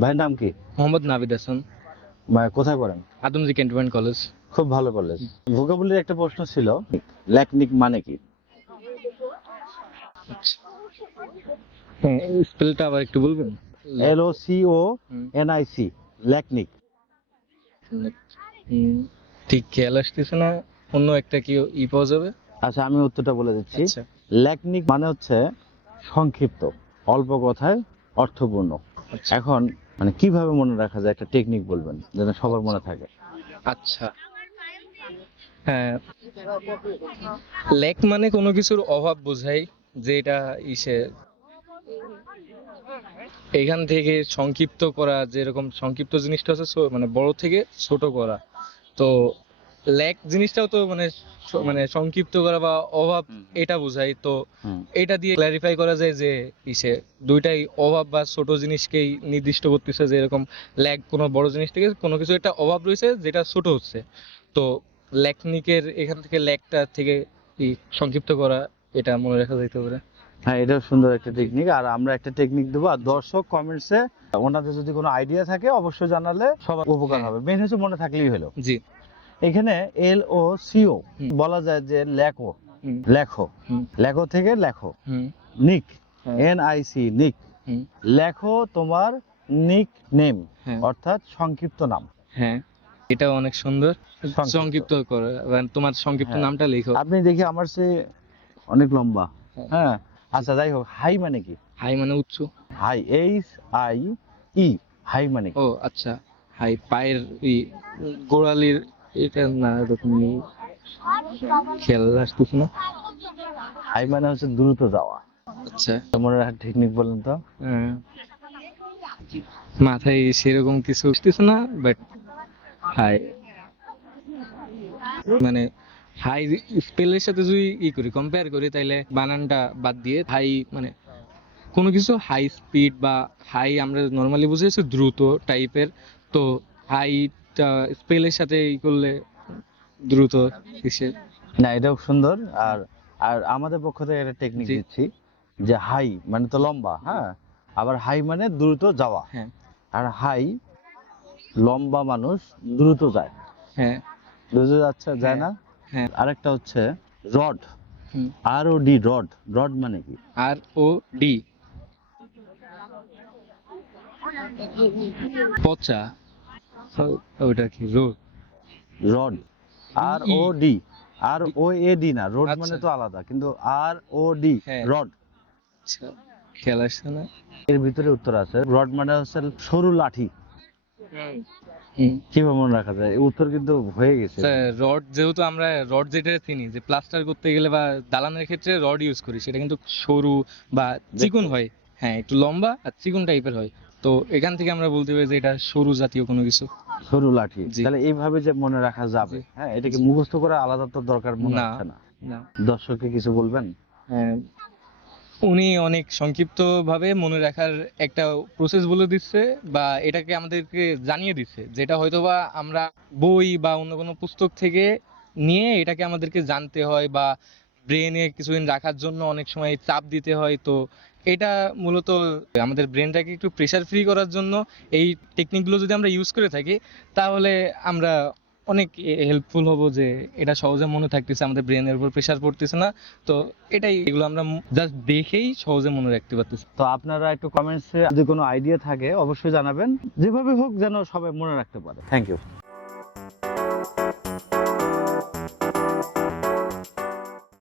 ভাইয়ের নাম কি? মোহাম্মদ নাবিদ হাসান। কোথায় পড়েন? Adamjee cantonment college. খুব ভালো কলেজ। ভোকাবুলারি একটা প্রশ্ন ছিল ল্যাকনিক মানে কি? হ্যাঁ স্পেলটা আবার একটু বলবেন? L O C O N I C laconic. ঠিক খেয়াল আসতেছে না অন্য একটা কি ই পাওয়া যাবে? আচ্ছা আমি উত্তরটা বলে দিচ্ছি। আচ্ছা। ল্যাকনিক মানে হচ্ছে সংক্ষিপ্ত অল্প কথায় অর্থপূর্ণ। আচ্ছা। এখন মানে কীভাবে মনে রাখা যায়? একটা টেকনিক বলবেন, যেন সবার মনে থাকে। আচ্ছা। হ্যাঁ। লেক মানে কোনো কিছুর অভাব বোঝাই যে এটা ইসে। এখান থেকে সংক্ষিপ্ত করা, যেরকম সংক্ষিপ্ত জিনিসটা হচ্ছে মানে বড় থেকে ছোট করা। তো ল্যাক জিনিসটাও তো মানে মানে সংক্ষিপ্ত করা বা অভাব এটা বোঝায় তো এটা দিয়ে ক্ল্যারিফাই করা যায় যে ইসে দুইটাই অভাব বা ছোট জিনিসকেই নির্দিষ্ট করতেছে যে এরকম ল্যাগ কোনো বড় জিনিস থেকে কোনো কিছু একটা অভাব রয়েছে যেটা ছোট হচ্ছে। তো ল্যাকনিকের এখান থেকে ল্যাকটা থেকে সংক্ষিপ্ত করা এটা মনে রাখা যাইতে পারে হ্যাঁ এটাও সুন্দর একটা টেকনিক আর আমরা একটা টেকনিক দেবো। আর দর্শক কমেন্টসে ওনাদের যদি কোনো আইডিয়া থাকে অবশ্যই জানালে সবার উপকার হ্যাঁ। হবে। মেন হচ্ছে মনে থাকলেই হলো। জি। এখানে এল ও সিও। বলা যায় যে লেখো। লেখো। লেখো থেকে লেখো। নিক। এন আই সি নিক। লেখো তোমার নিক নেম হ্যাঁ। অর্থাৎ সংক্ষিপ্ত নাম। হ্যাঁ। এটা অনেক সুন্দর। সংক্ষিপ্ত। করে এবং তোমার সংক্ষিপ্ত হ্যাঁ। নামটা লেখো। আপনি দেখি আমার সে অনেক লম্বা। হ্যাঁ। হ্যাঁ। আচ্ছা যাই হোক হাই মানে কি? হাই মানে উচ্চ। High H I E high মানে ও আচ্ছা। হাই পায়ের ই গোড়ালির এটা না এরকম খেয়াল আসতেছে না। হাই মানে হচ্ছে দ্রুত যাওয়া। আচ্ছা। মনে রাখার টেকনিক বলেন তো। হ্যাঁ। মাথায় সেরকম কিছু আসতেছে না বাট হাই মানে হাই স্পেলের সাথে যদি ই করি কম্পেয়ার করি তাইলে বানানটা বাদ দিয়ে হাই মানে কোনো কিছু হাই স্পিড বা হাই আমরা নর্মালি বুঝি হচ্ছে দ্রুত টাইপের তো হাইটা স্পেলের সাথে ই করলে দ্রুত কিসের না এটাও সুন্দর। আর আর আমাদের পক্ষ থেকে একটা টেকনিক দিচ্ছি যে হাই মানে তো লম্বা হ্যাঁ? আবার হাই মানে দ্রুত যাওয়া। হ্যাঁ। আর হাই লম্বা মানুষ দ্রুত যায়। হ্যাঁ। দ্রুত যাচ্ছে যায় না? হ্যাঁ। আরেকটা হচ্ছে rod. R O D rod rod মানে কি? আর ও ডি পচা। ওটা কি? রোদ rod. R O D R O A D না রোড মানে আচ্ছা। তো আলাদা কিন্তু আর ও ডি। রড। আচ্ছা। আসছে না এর ভিতরে উত্তর আছে রড মানে হচ্ছে সরু লাঠি। কীভাবে মনে রাখা যায়? উত্তর কিন্তু হয়ে গেছে। রড যেহেতু আমরা রড যেটা চিনি যে প্লাস্টার করতে গেলে বা দালানের ক্ষেত্রে রড ইউজ করি সেটা কিন্তু সরু বা চিকন হয়। হ্যাঁ একটু লম্বা আর চিকন টাইপের হয়। তো এখান থেকে আমরা বলতে পারি যে এটা সরু জাতীয় কোনো কিছু। সরু লাঠি। তাহলে এইভাবে যে মনে রাখা যাবে হ্যাঁ এটাকে মুখস্থ করা আলাদা তো দরকার মনে হচ্ছে না। দর্শককে কিছু বলবেন? হ্যাঁ, উনি অনেক সংক্ষিপ্ত ভাবে মনে রাখার একটা প্রসেস বলে দিচ্ছে বা এটাকে আমাদেরকে জানিয়ে দিচ্ছে যেটা হয়তোবা আমরা বই বা অন্য কোনো পুস্তক থেকে নিয়ে এটাকে আমাদেরকে জানতে হয় বা ব্রেনে কিছুদিন রাখার জন্য অনেক সময় চাপ দিতে হয়, তো এটা মূলত আমাদের ব্রেনটাকে একটু প্রেশার ফ্রি করার জন্য এই টেকনিকগুলো যদি আমরা ইউজ করে থাকি, তাহলে আমরা অনেক হেল্পফুল হব যে এটা সহজে মনে থাকতেছে, আমাদের ব্রেনের উপর প্রেশার পড়তেছে না। তো এটাই এগুলো আমরা জাস্ট দেখেই সহজে মনে রাখতে পারতেছি। তো আপনারা একটু কমেন্টসে যদি কোনো আইডিয়া থাকে, অবশ্যই জানাবেন। যেভাবে হোক যেন সবাই মনে রাখতে পারে। Thank you